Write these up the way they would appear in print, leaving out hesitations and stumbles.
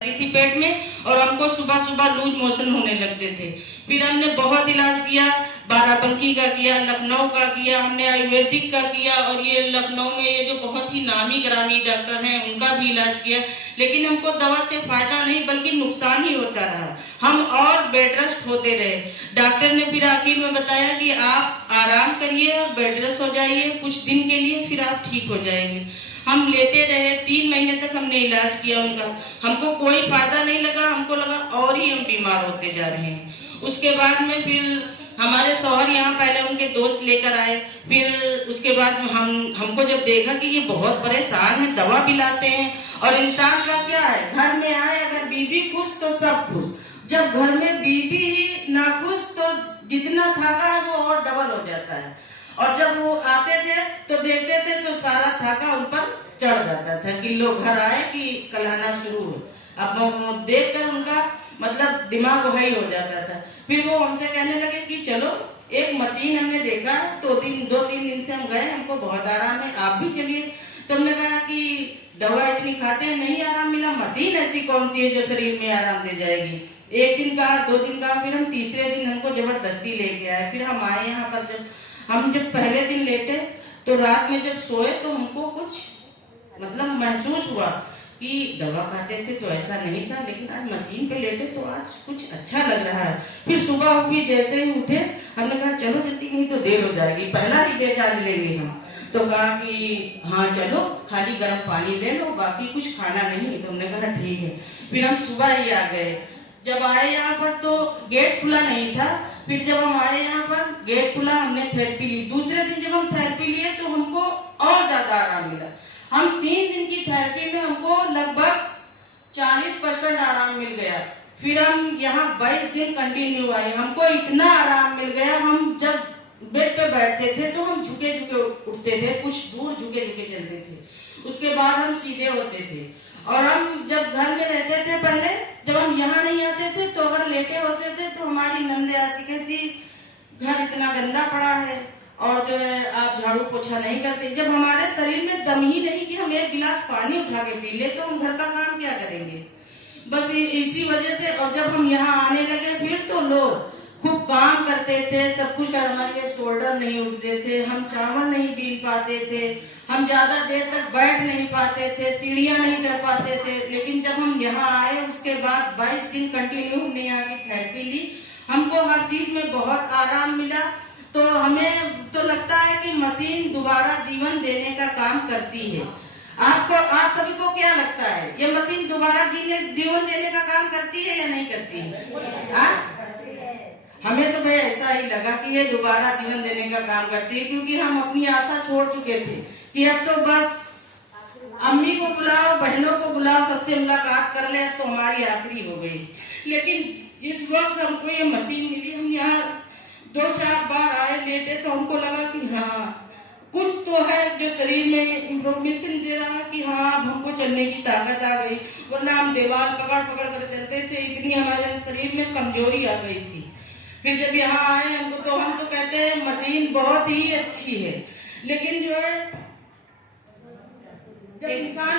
थी पेट में और हमको सुबह सुबह लूज मोशन होने लगते थे। फिर हमने बहुत इलाज किया, बाराबंकी का किया, लखनऊ का किया, हमने आयुर्वेदिक का किया और ये लखनऊ में ये जो बहुत ही नामी ग्रामी डॉक्टर हैं उनका भी इलाज किया, लेकिन हमको दवा से फायदा नहीं बल्कि नुकसान ही होता रहा। हम और बेड रेस्ट होते रहे। डॉक्टर ने फिर आखिर में बताया कि आप आराम करिए और बेड रेस्ट हो जाइए कुछ दिन के लिए, फिर आप ठीक हो जाएंगे। हम लेटे रहे, 3 महीने तक हमने इलाज किया उनका, हमको कोई फायदा नहीं लगा। हमको लगा और ही हम बीमार होते जा रहे हैं। उसके बाद में फिर हमारे शौहर यहाँ पहले उनके दोस्त लेकर आए, फिर उसके बाद हमको जब देखा कि ये बहुत परेशान है, दवा भी लाते हैं और इंसान का क्या है, घर में आए अगर बीबी खुश तो सब खुश, जब घर में बीबी ही ना खुश तो जितना थाका है वो और डबल हो जाता है। और जब वो आते थे तो देखते थे तो सारा थाका उन पर चढ़ जाता था कि लोग घर आए कि कलहाना शुरू हो। अब देख कर उनका मतलब दिमाग वही हो जाता था। फिर वो हमसे कहने लगे कि चलो एक मशीन हमने देखा, 2-3 दिन से हम गए, हमको बहुत आराम है, आप भी चलिए। तो हमने कहा कि दवा इतनी खाते हैं नहीं आराम मिला, मशीन ऐसी कौन सी है जो शरीर में आराम दे जाएगी। 1 दिन कहा, 2 दिन कहा, फिर हम तीसरे दिन हमको जबरदस्ती लेके आए। फिर हम आए यहाँ पर, जब पहले दिन लेटे तो रात में जब सोए तो हमको कुछ मतलब महसूस हुआ कि दवा खाते थे तो ऐसा नहीं था, लेकिन आज मशीन पे लेटे तो आज कुछ अच्छा लग रहा है। फिर सुबह हुई, जैसे ही उठे हमने कहा चलो जल्दी, नहीं तो देर हो जाएगी, पहला ही बैच आज लेंगे हम। तो कहा कि हाँ चलो, खाली गर्म पानी ले लो, बाकी कुछ खाना नहीं। तो हमने कहा ठीक है। फिर हम सुबह ही आ गए। जब आए यहाँ पर तो गेट खुला नहीं था। फिर जब हम आए यहाँ पर गेट खुला, हमने थेरेपी ली। दूसरे दिन जब हम थेरेपी लिए तो हमको और ज्यादा आराम मिला। हम 3 दिन की थेरेपी में हमको लगभग 40% आराम मिल गया। फिर हम यहाँ 22 दिन कंटिन्यू आए, हमको इतना आराम मिल गया। हम जब बेड पे बैठते थे तो हम झुके झुके उठते थे, कुछ दूर झुके झुके चलते थे, उसके बाद हम सीधे होते थे। और हम जब घर में रहते थे पहले, जब हम यहाँ नहीं आते थे तो अगर लेटे होते थे तो हमारी नंदे आती कहती घर इतना गंदा पड़ा है और जो है आप झाड़ू पोछा नहीं करते। जब हमारे शरीर में दम ही नहीं कि हम 1 गिलास पानी उठा के पी ले तो हम घर का काम क्या करेंगे। बस इसी वजह से। और जब हम यहाँ आने लगे फिर तो लोग खूब काम करते थे, सब कुछ कर, हमारे शोल्डर नहीं उठते थे, हम चावल नहीं बीन पाते थे, हम ज्यादा देर तक बैठ नहीं पाते थे, सीढ़ियां नहीं चढ़ पाते थे। लेकिन जब हम यहाँ आए उसके बाद 22 दिन कंटिन्यू हमने यहाँ की थेरेपी ली, हमको हर चीज में बहुत आराम मिला। तो हमें तो लगता है कि मशीन दोबारा जीवन देने का काम करती है। आप सभी को क्या लगता है, ये मशीन दोबारा जीवन देने का काम करती है या नहीं करती है? हमें तो भाई ऐसा ही लगा कि ये दोबारा जीवन देने का काम करती है, क्योंकि हम अपनी आशा छोड़ चुके थे कि अब तो बस अम्मी को बुलाओ, बहनों को बुलाओ, सबसे मुलाकात कर ले, अब तो हमारी आखिरी हो गई। लेकिन जिस वक्त हमको ये मशीन मिली, हम यहाँ 2-4 बार आए, लेटे, तो हमको लगा कि हाँ कुछ तो है जो शरीर में इंफॉर्मेशन दे रहा है कि हाँ हमको चलने की ताकत आ गई, वरना हम दीवार पकड़ पकड़ कर चलते थे, इतनी हमारे शरीर में कमजोरी आ गई थी। फिर जब यहाँ आए हमको तो हम तो कहते हैं मशीन बहुत ही अच्छी है, लेकिन जो है जब इंसान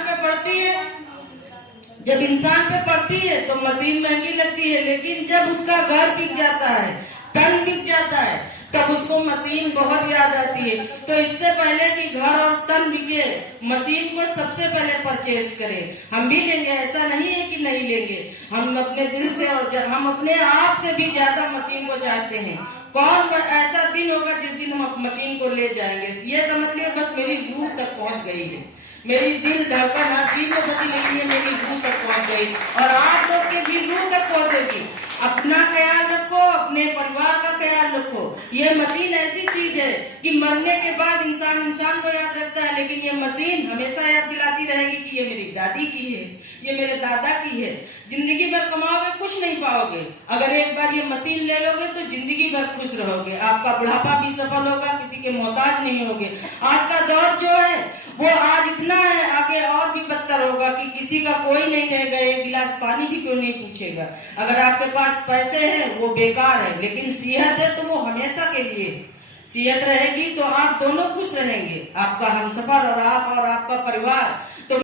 पे पड़ती है तो मशीन महंगी लगती है, लेकिन जब उसका घर बिक जाता है, तन बिक जाता है, तब उसको मशीन बहुत याद आती है। तो इससे पहले कि घर और तन बिके, मशीन को सबसे पहले परचेज करें। हम भी लेंगे, ऐसा नहीं है कि नहीं लेंगे, हम अपने दिल से और हम अपने आप से भी ज्यादा मशीन को चाहते हैं। कौन ऐसा दिन होगा जिस दिन हम मशीन को ले जाएंगे, ये समझ लिया बस मेरी रूह तक पहुंच गई है, मेरी दिल धड़कन हर चीज में बची लेकिन ये मेरी रूह तक पहुंच गई और आप लोग के भी रूह तक पहुंचेगी। अपना ख्याल रखो, अपने परिवार का ख्याल रखो। ये मशीन ऐसी चीज है कि मरने के बाद इंसान को याद रखता है, लेकिन ये मशीन हमेशा याद दिलाती रहेगी कि ये मेरी दादी की है, ये मेरे दादा की है। जिंदगी भर कमाओगे कुछ नहीं पाओगे, अगर एक बार ये मशीन ले लोगे तो जिंदगी भर खुश रहोगे, आपका बुढ़ापा भी सफल होगा, किसी के मोहताज नहीं होगे। आज का दौर जो है वो आज इतना है, आगे और भी बदतर होगा कि किसी का कोई नहीं रहेगा, 1 गिलास पानी भी क्यों नहीं पूछेगा। अगर आपके पास पैसे हैं वो बेकार है, लेकिन सेहत है तो वो हमेशा के लिए। सेहत रहेगी तो आप दोनों खुश रहेंगे, आपका हमसफर और आपका परिवार